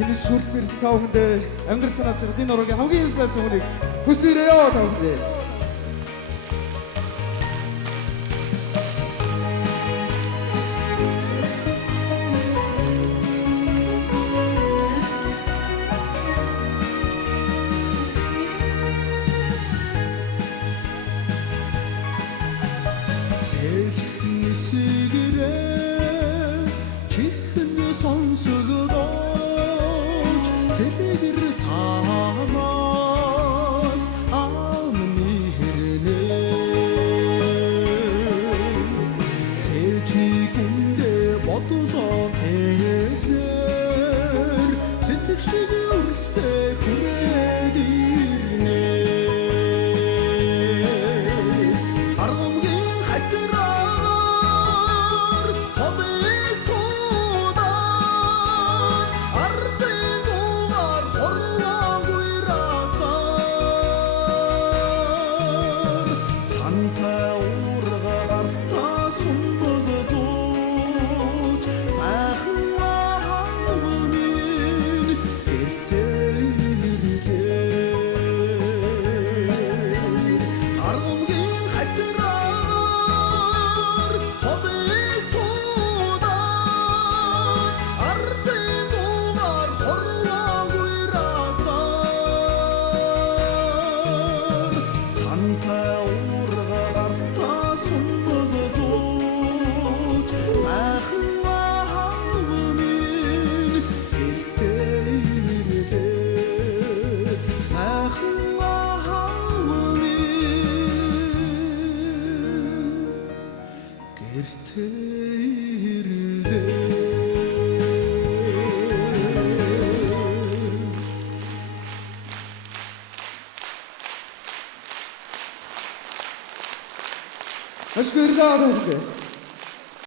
Энэ шүлцэн ирсэн та бүхэндээ амьдрал танаас зэрэг энэ ургийн хамгийн сайхан хүнийг хүсээрэй та бүхэндээ. Зэлгэр танаас амны хэрнэ цэжигэндээ бодлоо хэсэр цэцэг шиг өрстэй хүрээд ирнэ аргамгийн хатараар хобыг туудаа ардын цантай уургаар артаа суммаг зууж сайхан аавын гэртээ аргамгийн хатараар хобыг туудаа ардын дугаар хорвоогүй расаар цантай Ашгүйрлээ.